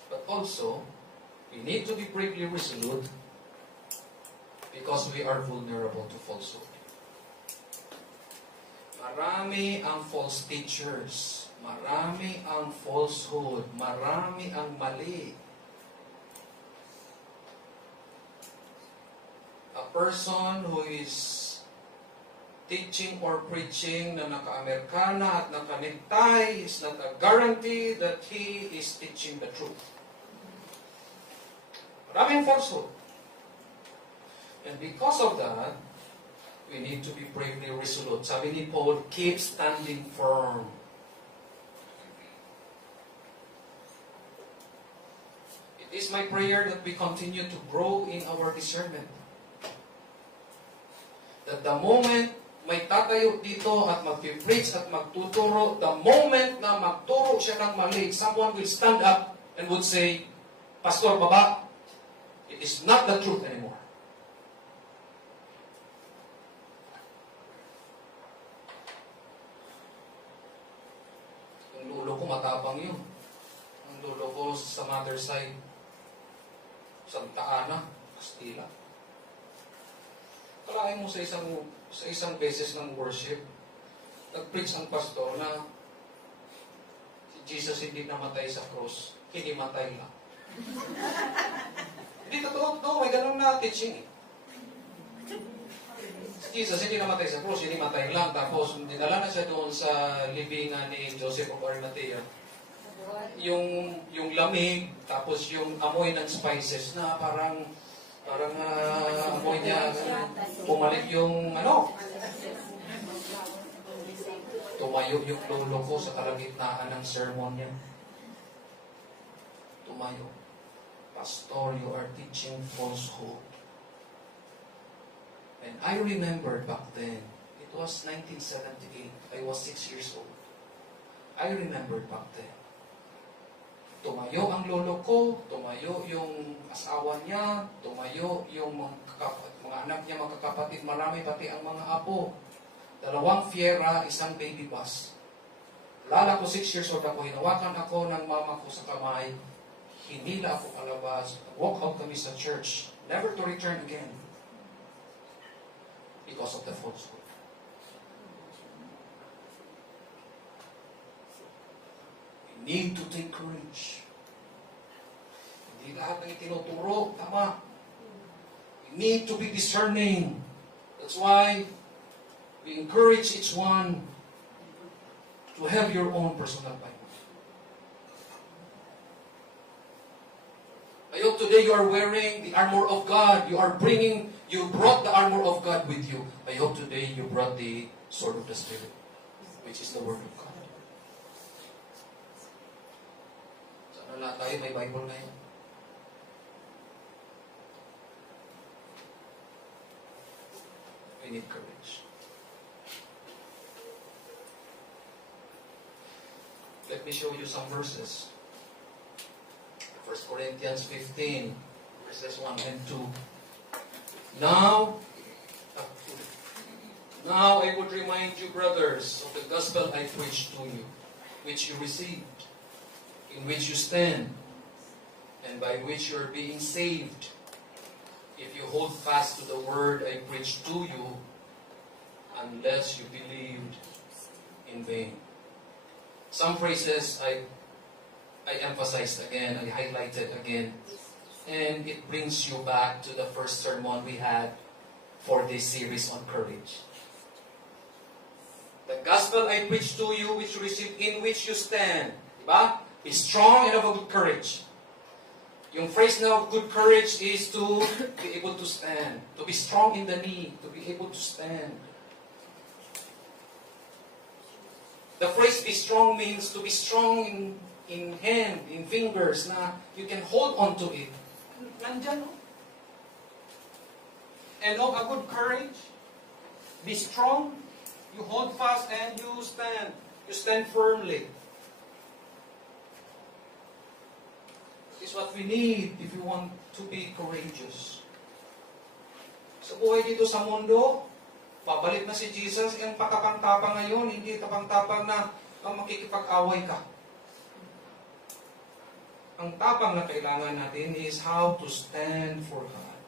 but also, we need to be bravely resolute because we are vulnerable to falsehood. Marami ang false teachers. Marami ang falsehood. Marami ang mali. A person who is teaching or preaching na naka-Amerikana at naka-necktie is not a guarantee that he is teaching the truth. Maraming falsehood. And because of that, we need to be bravely resolute. Sabi ni Paul, keep standing firm. It is my prayer that we continue to grow in our discernment. That the moment may tatayo dito at mag-preach at magtuturo, the moment na magturo siya ng mali, someone will stand up and would say, Pastor, baba, it is not the truth anymore. Ang lolo ko matapang yun. Ang lolo ko sa mother side, Santa Ana, Castilla. Kalahin mo sa isang beses ng worship, nag-preach ang pastor na si Jesus hindi namatay sa cross, kinimatay lang. Hindi totoo, may ganun na teaching. Si Jesus hindi namatay sa cross, kinimatay lang. Tapos dinala na siya doon sa libingan ni Joseph of Arimathea. Yung lamig, tapos yung amoy ng spices na parang amoy niya, pumalik yung tumayo yung lolo ko sa kalagitnaan ng sermon niya. Tumayo. Pastor, you are teaching falsehood. And I remember back then, it was 1978, I was 6 years old. I remember back then. Tumayo ang lolo ko, tumayo yung asawa niya, tumayo yung mga anak niya, magkakapatid, marami pati ang mga apo. 2 fiera, isang baby bus. Lala ko 6 years old ako, hinawakan ako ng mama ko sa kamay, hinila ako palabas, walk out kami sa church, never to return again. Because of the falsehood. Need to take courage. Hindi lahat ng itinuturo, tama. We need to be discerning. That's why we encourage each one to have your own personal Bible. I hope today you are wearing the armor of God. You brought the armor of God with you. I hope today you brought the sword of the Spirit, which is the Word of God. Lahat tayo may Bible ngayon. We need courage. Let me show you some verses. 1 Corinthians 15, verses 1 and 2. Now I would remind you, brothers, of the gospel I preached to you, which you received, in which you stand, and by which you are being saved, if you hold fast to the word I preached to you, unless you believed in vain. Some phrases I emphasized again, I highlighted again, and it brings you back to the first sermon we had for this series on courage. The gospel I preach to you, which you received, in which you stand. Diba? Be strong and of good courage. Yung phrase na of good courage is to be able to stand. To be strong in the need. To be able to stand. The phrase be strong means to be strong in hand, in fingers, na you can hold on to it. Nandyan, no? And of a good courage, be strong, you hold fast, and you stand. You stand firmly. This is what we need if we want to be courageous. Sa buhay dito sa mundo, babalik na si Jesus, yung pakapang-tapang ngayon, hindi tapang-tapang na makikipag-away ka. Ang tapang na kailangan natin is how to stand for God.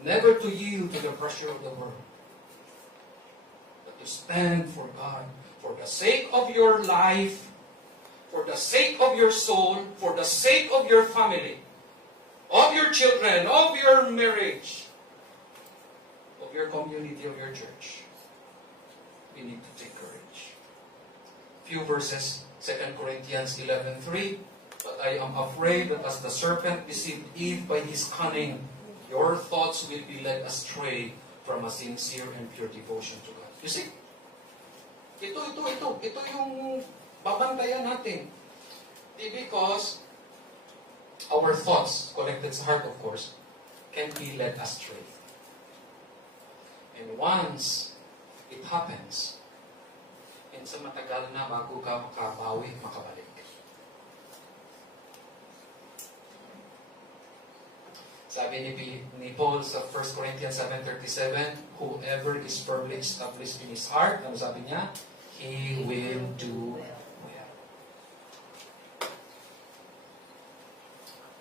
Never to yield to the pressure of the world. But to stand for God. For the sake of your life, for the sake of your soul, for the sake of your family, of your children, of your marriage, of your community, of your church. We need to take courage. Few verses, 2 Corinthians 11:3. But I am afraid that as the serpent deceived Eve by his cunning, your thoughts will be led astray from a sincere and pure devotion to God. You see? Ito yung babantayan natin. Because our thoughts, collected sa heart of course, can be led astray. And once it happens, and sa matagal na bago ka makabawi, makabalik. Sabi ni Paul sa 1 Corinthians 7:37, whoever is firmly established in his heart, ano sabi niya? He will do well.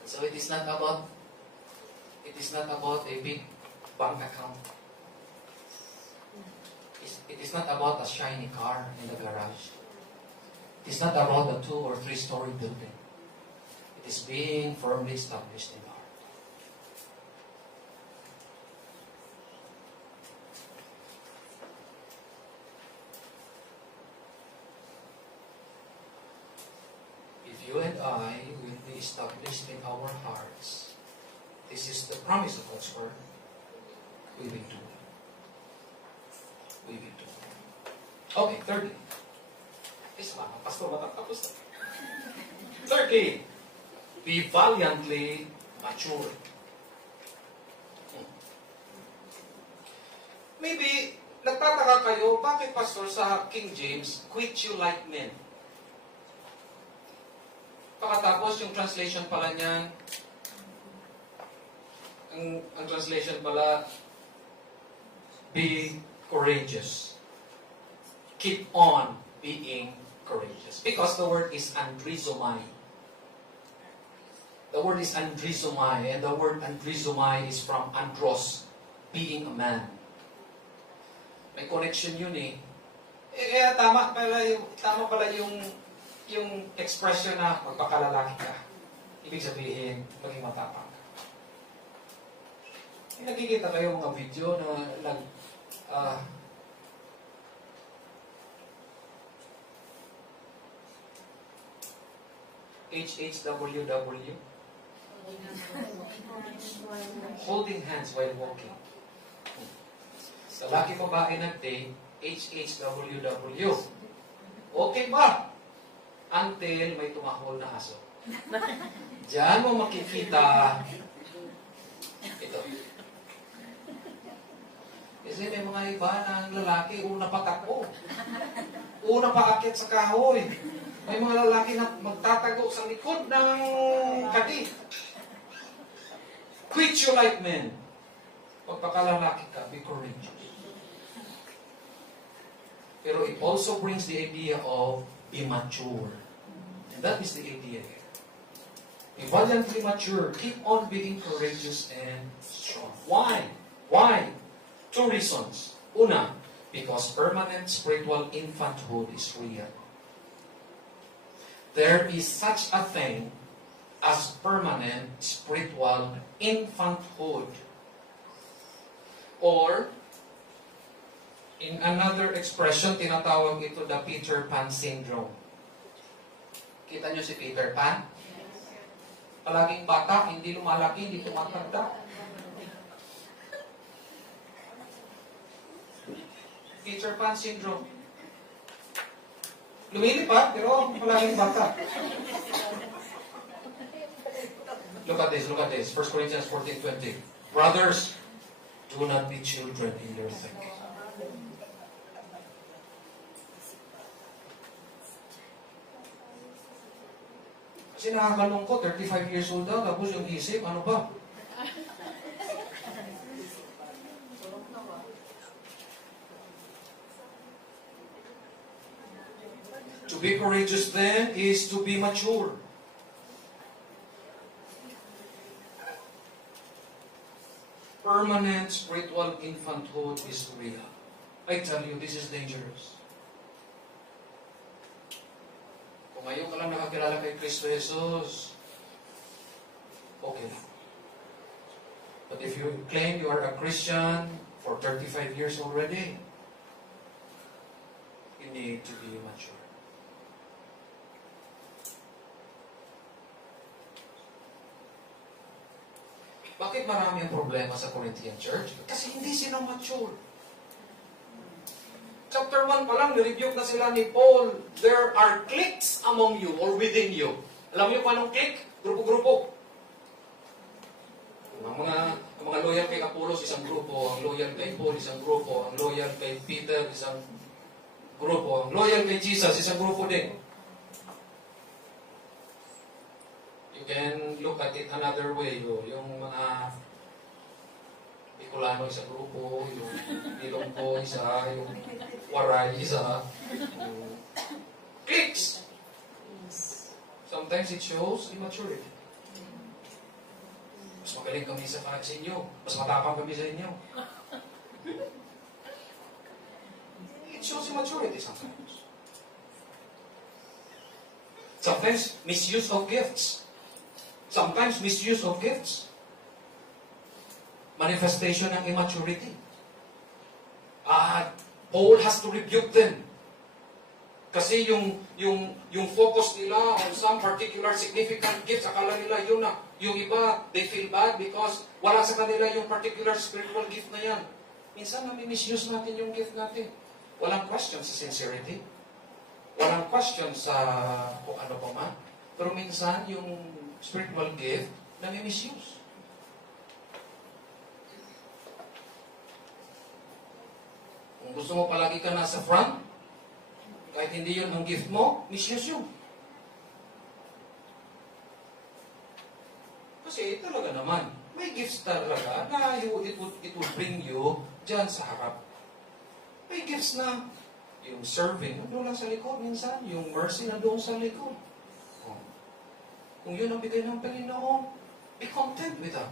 So it is not about a big bank account. It is not about a shiny car in the garage. It is not about a 2 or 3 story building. It is being firmly established in the heart. If you and I will be established in our hearts, this is the promise of God's word, we will do it. We will do it. Okay, thirdly. Salamat, Pastor, matatapos na. Thirdly, be valiantly mature. Maybe, nagtataka kayo, bakit Pastor sa King James, quit you like men? Pagkatapos yung translation pala niyan, ang translation pala, be courageous. Keep on being courageous. Because the word is andrizomai. The word is andrizomai, and the word andrizomai is from andros, being a man. May connection yun eh. Tama pala yung expression na magpakalalaki ka. Ibig sabihin, maging matapang ka. Nakikita kayo mga video na HHWW, holding hands while walking. Sa laki babae nag-date, HHWW. Okay ba? Until may tumahol na aso. Diyan mo makikita ito. Kasi may mga iba na lalaki, una patakbo. Una paakyat sa kahoy. May mga lalaki na magtatago sa likod ng kadi. Quit you like men. Pagpakalalaki ka, be courageous. Pero it also brings the idea of be mature. And that is the idea here. Be valiantly mature. Keep on being courageous and strong. Why? Why? 2 reasons. Una, because permanent spiritual infanthood is real. There is such a thing as permanent spiritual infanthood. Or, in another expression, tinatawag ito the Peter Pan syndrome. Kita nyo si Peter Pan? Palaging bata, hindi lumalaki, hindi tumatanda. Peter Pan syndrome. Lumilipad, pero palaging bata. Look at this, 1 Corinthians 14:20. Brothers, do not be children in your thinking. Kasi nakakalungkot, 35 years old daw, tapos yung isip, ano ba? To be courageous then is to be mature. Permanent spiritual infanthood is real. I tell you, this is dangerous. Kung ngayon ka lang nakakilala kay Kristo Jesus, okay lang. But if you claim you are a Christian for 35 years already, you need to be mature. Bakit marami ang problema sa Corinthian Church? Kasi hindi sila mature. Chapter 1 pa lang, nirebuke na sila ni Paul. There are cliques among you or within you. Alam niyo kung anong clique? Grupo-grupo. Ang mga loyal kay Apollos, isang grupo. Ang loyal kay Paul, isang grupo. Ang loyal kay Peter, isang grupo. Ang loyal kay Jesus, isang grupo din. You can look at it another way. Yung mga Bicolano isang grupo, yung Ilonggo isa, yung Waray isa, yung cliques. Sometimes it shows immaturity. Mas magaling kami sa inyo. Mas matapang kami sa inyo. It shows immaturity sometimes. Sometimes misuse of gifts. Sometimes misuse of gifts. Manifestation ng immaturity. Paul has to rebuke them. Kasi yung focus nila on some particular significant gifts, akala nila yun na. Yung iba, they feel bad because wala sa kanila yung particular spiritual gift na yan. Minsan nami-misuse natin yung gift natin. Walang question sa sincerity. Walang question sa kung ano pa man. Pero minsan yung spiritual gift nami-misuse. Kung gusto mo palagi ka nasa front, kahit hindi yun ang gift mo, misuse yun. Kasi talaga naman, may gifts talaga na it would bring you dyan sa harap. May gifts na yung serving, nandun lang sa likod minsan, yung mercy nandun sa likod. Kung yun ang bigay ng Panginoon, be content with that.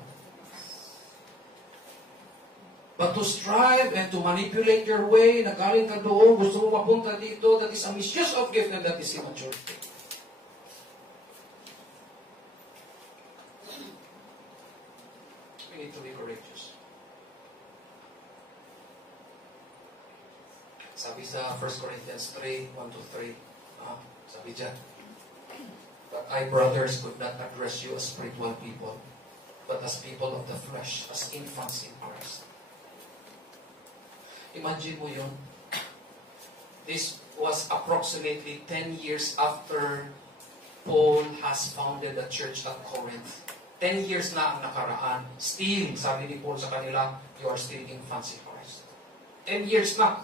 But to strive and to manipulate your way, na galing ka doon, gusto mo mapunta dito, that is a misuse of gift and that is immaturity. We need to be courageous. Sabi sa 1 Corinthians 3, 1-3, sabi dyan, but I, brothers, could not address you as spiritual people, but as people of the flesh, as infants in Christ. Imagine mo yun. This was approximately 10 years after Paul has founded the church at Corinth. 10 years na ang nakaraan. Still, sabi ni Paul sa kanila, you are still infants in Christ. 10 years na.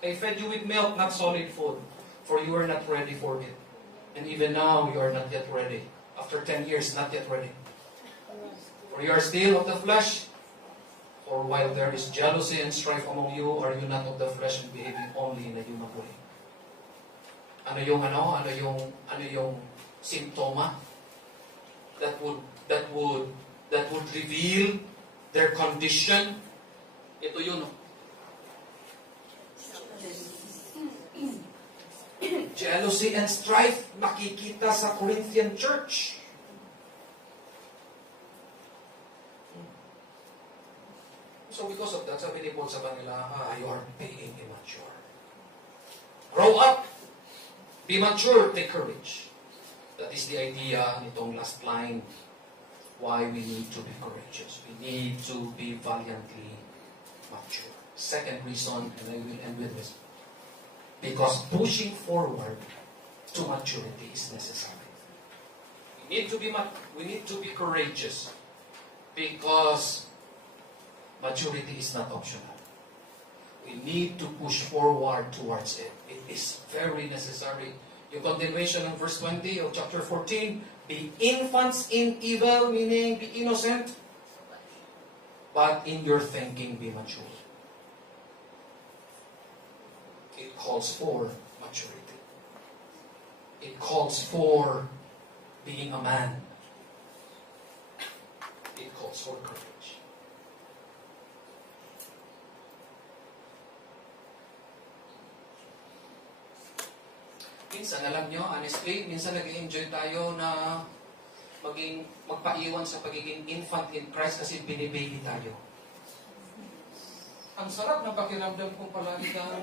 I fed you with milk, not solid food, for you are not ready for it. And even now, you are not yet ready. After 10 years, not yet ready. For you are still of the flesh, for while there is jealousy and strife among you, are you not of the flesh and behaving only in a human way? Ano yung simptoma that would reveal their condition? Ito yun. Jealousy and strife nakikita sa Corinthian church. So because of that, sabi ni Paul sa kanila, you are being immature. Grow up. Be mature. Take courage. That is the idea nitong last line. Why we need to be courageous. We need to be valiantly mature. Second reason, and I will end with this. Because pushing forward to maturity is necessary. We need to be courageous. Because maturity is not optional. We need to push forward towards it. It is very necessary. Yung continuation of verse 20 of chapter 14, be infants in evil, meaning be innocent, but in your thinking be mature. It calls for maturity. It calls for being a man. It calls for courage. Minsan, alam nyo, honestly, minsan nag-enjoy tayo na magpaiwan sa pagiging infant in Christ kasi binibaby tayo. Ang sarap ng pakiramdam kung palagi kang...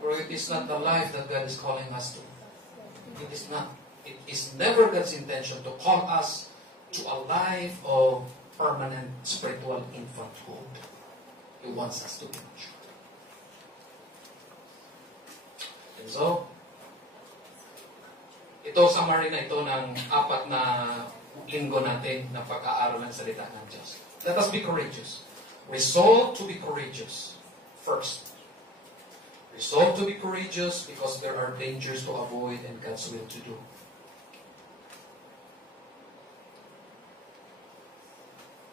Or it is not the life that God is calling us to. It is not. It is never God's intention to call us to a life of permanent spiritual infanthood. He wants us to be mature. And so, ito summary na ito ng 4 na linggo natin na pag-aaral ng salita ng Diyos. Let us be courageous. Resolve to be courageous. First. Resolve to be courageous because there are dangers to avoid and God's will to do.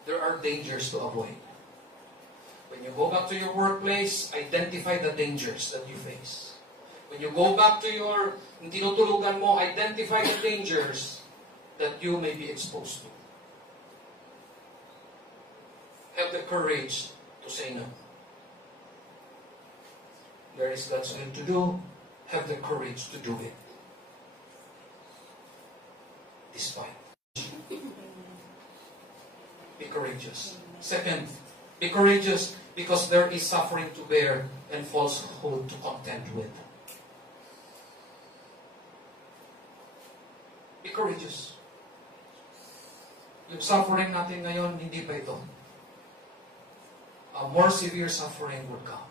There are dangers to avoid. When you go back to your workplace, identify the dangers that you face. When you go back to your tinutulugan mo, identify the dangers that you may be exposed to. Have the courage to say no. There is God's will to do. Have the courage to do it. Despite. Be courageous. Second, be courageous because there is suffering to bear and falsehood to contend with. Be courageous. Yung suffering natin ngayon, hindi pa ito. A more severe suffering would come.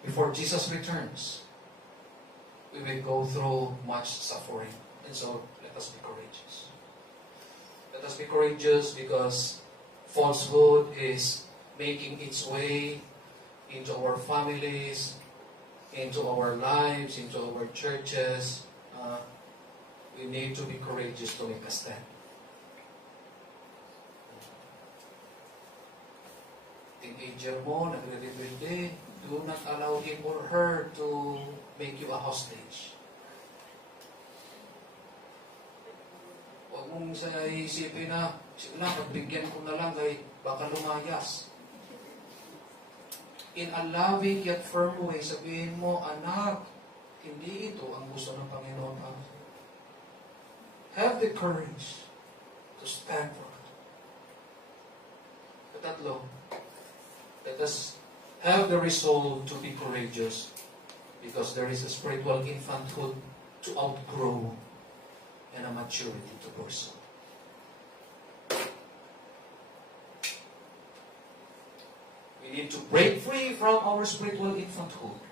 Before Jesus returns, we will go through much suffering. And so, let us be courageous. Let us be courageous because falsehood is making its way into our families, into our lives, into our churches. We need to be courageous to make a stand. Teenager mo, nagre-rebelde, do not allow him or her to make you a hostage. Huwag mong isipin na, sige na, pagbigyan ko na lang kay baka lumayas. In a loving yet firm way, sabihin mo, anak, hindi ito ang gusto ng Panginoon para sa'yo. Have the courage to stand for it. Patatlo, let us have the resolve to be courageous because there is a spiritual infanthood to outgrow and a maturity to pursue. We need to break free from our spiritual infanthood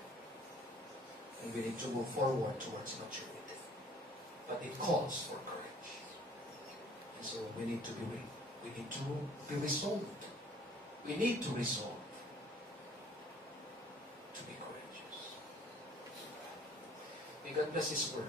and we need to move forward towards maturity. But it calls for courage. And so we need to be resolved. We need to resolve to be courageous. May God bless His word.